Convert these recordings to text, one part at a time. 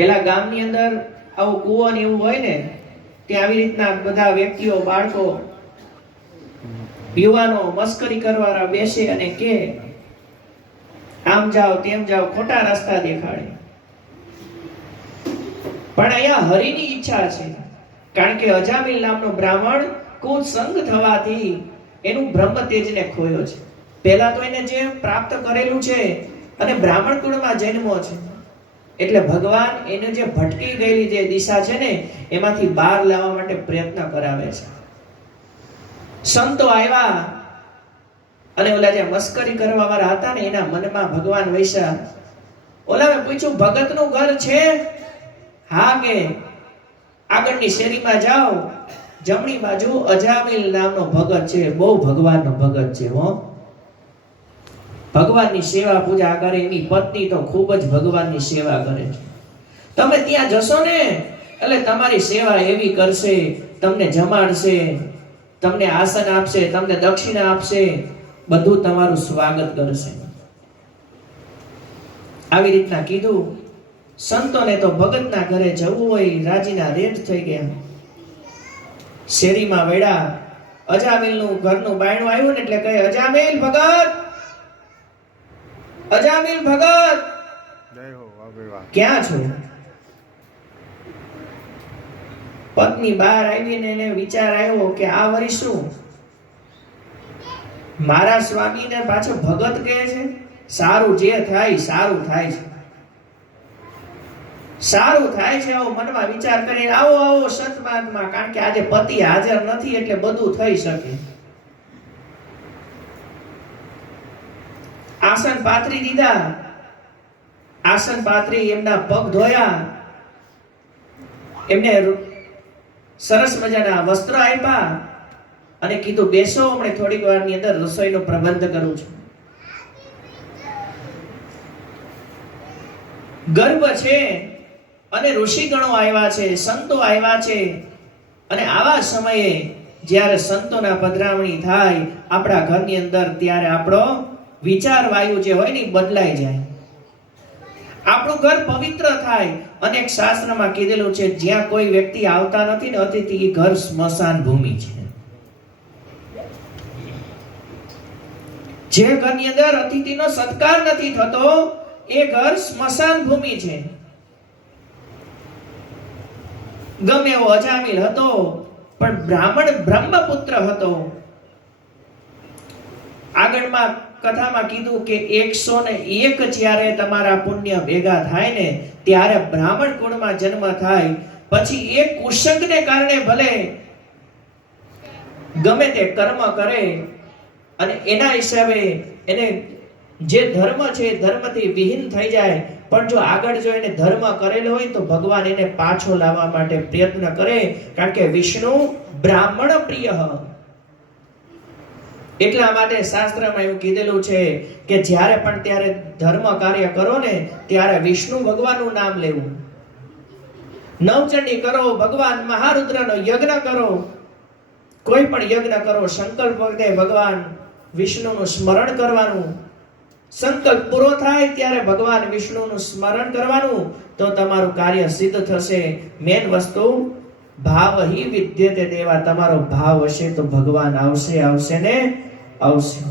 પેલા ગામની અંદર આવું કૂવો ને એવું હોય ને, ત્યાં આવી રીતના બધા વ્યક્તિઓ, બાળકો, યુવાનો મસ્કરી કરવાના બેસે અને કે આમ જાઓ તેમ જાઓ, ખોટા રસ્તા દેખાડે. પણ અહીંયા હરિની ઈચ્છા છે, કારણ કે અજામિલ નામનો બ્રાહ્મણ કુસંગ થવાથી એનું બ્રહ્મ તેજને ખોયો છે. પહેલા તો એને જે પ્રાપ્ત કરેલું છે અને બ્રાહ્મણ કુળમાં જન્મો છે, એટલે ભગવાન એને જે ભટકી ગયેલી જે દિશા છે ને એમાંથી બહાર લાવવા માટે પ્રયત્ન કરાવે છે. સંતો આવ્યા અને ઓલા જે મસ્કરી કરવા વાળા હતા ને એના મનમાં ભગવાન વૈસા. ઓલાએ પૂછ્યું, ભગતનું ઘર છે? હા. કે આગળની શેરીમાં જાઓ, જમણી બાજુ અજામિલ નામનો ભગત છે, બહુ ભગવાનનો ભગત છે. ભગવાનની સેવા પૂજા કરે. એની પત્ની તો ખૂબ જ ભગવાનની સેવા કરે છે. તમે ત્યાં જશો ને એટલે તમારી સેવા એવી કરશે, તમને જમાડશે, તમને આસન આપશે, તમને દક્ષિણા આપશે, બધું તમારું સ્વાગત કરશે. આવી રીતના કીધું. સંતોને તો ભગતના ઘરે જવું હોય, રાજીના રેડ થઈ ગયા. શેરીમાં વળ્યા. અજામિલનું ઘરનું બાયણું આવ્યું ને એટલે કહે, અજામિલ ભગત, અજામિલ ભગત, ક્યાં છો? પત્ની બહાર આવીને એને વિચાર આવ્યો કે આ વરી શું, મારા સ્વામીને પાછો ભગત કહે છે. સારું જે થાય સારું થાય છે, સારું થાય છે આવો મનમાં વિચાર કરીને આવો આવો સતમાર્ગમાં, કારણ કે આજે પતિ હાજર નથી એટલે બધું થઈ શકે. આસન પાથરી દીધા. આસન પાથરી એમના પગ ધોયા, એમને સરસ મજાના વસ્ત્ર આપ્યા અને કીધું બેસો, હમણાં થોડીક વારની અંદર રસોઈનો પ્રબંધ કરું છું. ગર્ભ છે અને ઋષિગણો આવ્યા છે, સંતો આવ્યા છે, અને આવા સમયે જ્યારે સંતોના પધરામણી થાય આપણા ઘરની અંદર, ત્યારે આપણો વિચાર વાયુ જે હોય ને બદલાઈ જાય, આપણું ઘર પવિત્ર થાય. અનેક શાસ્ત્રમાં કીધેલું છે, જ્યાં કોઈ વ્યક્તિ આવતા નથી ને અતિથિ, એ ઘર સ્મશાન ભૂમિ છે. જે ઘરની અંદર અતિથિનો સત્કાર નથી થતો એ ઘર સ્મશાન ભૂમિ છે. ગમે એવો અજામિલ હતો પણ બ્રાહ્મણ બ્રહ્મપુત્ર હતો. આગળમાં કથામાં કીધું કે 101 જ્યારે તમારા પુણ્ય ભેગા થાય ને ત્યારે બ્રાહ્મણ કુળમાં જન્મ થાય. પછી એ કુસંગને કારણે ભલે ગમે તે કર્મ કરે અને એના હિસાબે એને જે ધર્મ છે ધર્મથી વિહીન થઈ જાય, પણ જો આગળ જો એને ધર્મ કરેલો હોય તો ભગવાન એને પાછો લાવવા માટે પ્રયત્ન કરે, કારણ કે વિષ્ણુ બ્રાહ્મણ પ્રિય. એટલા માટે શાસ્ત્રમાં એવું કીધેલું છે કે જ્યારે પણ ત્યારે ધર્મ કાર્ય કરો ને ત્યારે વિષ્ણુ ભગવાનનું નામ લેવું. નવચંડી કરો, ભગવાન મહારુદ્રનો યજ્ઞ કરો, કોઈ પણ યજ્ઞ કરો, સંકલ્પ વખતે ભગવાન વિષ્ણુનું સ્મરણ કરવાનું. સંકલ્પ પૂરો થાય ત્યારે ભગવાન વિષ્ણુનું સ્મરણ કરવાનું, તો તમારું કાર્ય સિદ્ધ થશે. મેન વસ્તુ ભાવ હિ વિદ્યતે દેવા. તમારો ભાવ હશે તો ભગવાન આવશે, આવશે ને આવશે.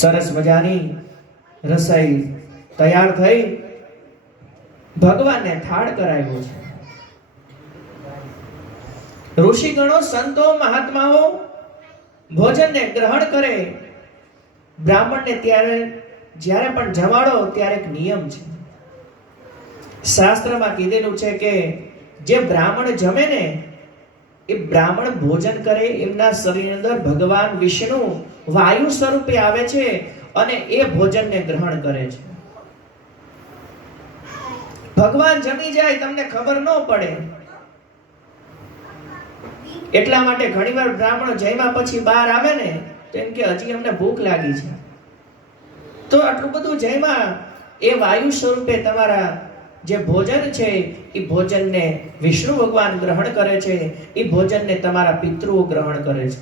સરસ મજાની રસોઈ તૈયાર થઈ, ભગવાનને થાળ કરાવ્યો છે. ઋષિગણો, સંતો, મહાત્માઓ ભોજનને ગ્રહણ કરે. બ્રાહ્મણને ત્યારે જ્યારે પણ જમાડો ત્યારે એક નિયમ છે. શાસ્ત્રમાં કીધેલું છે કે જે બ્રાહ્મણ જમે ને એ બ્રાહ્મણ ભોજન કરે, એમના શરીરની અંદર ભગવાન વિષ્ણુ વાયુ સ્વરૂપે આવે છે અને એ ભોજનને ગ્રહણ કરે છે. ભગવાન જમી જાય તમને ખબર ન પડે. એટલા માટે ઘણીવાર બ્રાહ્મણો જમ્યા પછી બહાર આવે ને તો એમ કે હજી અમને ભૂખ લાગી છે. તો આટલું બધું જમ્યા, એ વાયુ સ્વરૂપે તમારા જે ભોજન છે એ ભોજનને વિષ્ણુ ભગવાન ગ્રહણ કરે છે, એ ભોજનને તમારા પિતૃઓ ગ્રહણ કરે છે.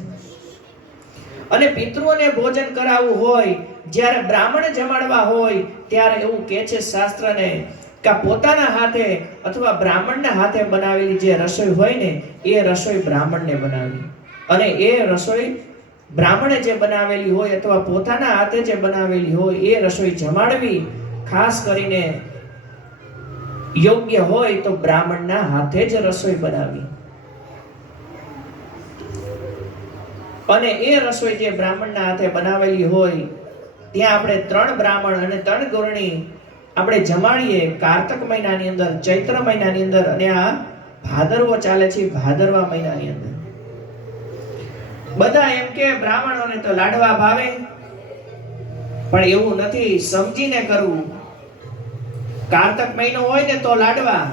અને પિતૃઓને ભોજન કરાવવું હોય, જ્યારે બ્રાહ્મણ જમાડવા હોય, ત્યારે એવું કહે છે શાસ્ત્રને કે પોતાના હાથે અથવા બ્રાહ્મણના હાથે બનાવેલી જે રસોઈ હોય ને, એ રસોઈ બ્રાહ્મણને બનાવવી, અને એ રસોઈ બ્રાહ્મણે જે બનાવેલી હોય અથવા પોતાના હાથે જે બનાવેલી હોય એ રસોઈ જમાડવી. ખાસ કરીને યોગ્ય હોય તો બ્રાહ્મણના હાથે જ રસોઈ બનાવવી, અને એ રસોઈ જે બ્રાહ્મણના હાથે બનાવેલી હોય ત્યાં આપણે 3 બ્રાહ્મણ અને 3 ગોરણી આપણે જમાડીએ કારતક મહિનાની અંદર, ચૈત્ર મહિનાની અંદર, અને આ ભાદરવો ચાલે છે ભાદરવા મહિનાની અંદર. બધા એમ કે બ્રાહ્મણોને તો લાડવા ભાવે, પણ એવું નથી, સમજીને કરવું. કારતક મહિનો હોય ને તો લાડવા,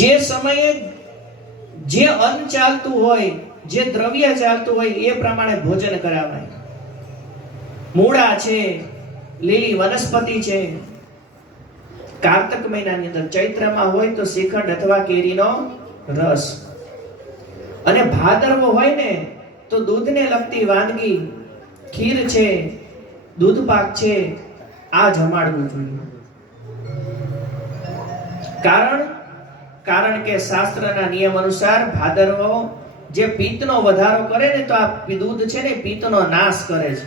જે સમયે જે અન્ન ચાલતું હોય, જે દ્રવ્ય ચાલતું હોય એ પ્રમાણે ભોજન કરાવાય. મૂળા છે, લીલી વનસ્પતિ છે. કારતક મહિનાની અંદર ચૈત્રમાં હોય તો શ્રીખંડ અથવા કેરીનો રસ, અને ભાદરવો હોય ને તો દૂધને લગતી વાનગી, ખીર છે, દૂધ પાક છે, આ જમાડવું જોઈએ. કારણ કે શાસ્ત્રના નિયમ અનુસાર ભાદરવો જે પિત્તનો વધારો કરે ને, તો આ દૂધ છે ને પિત્તનો નાશ કરે છે.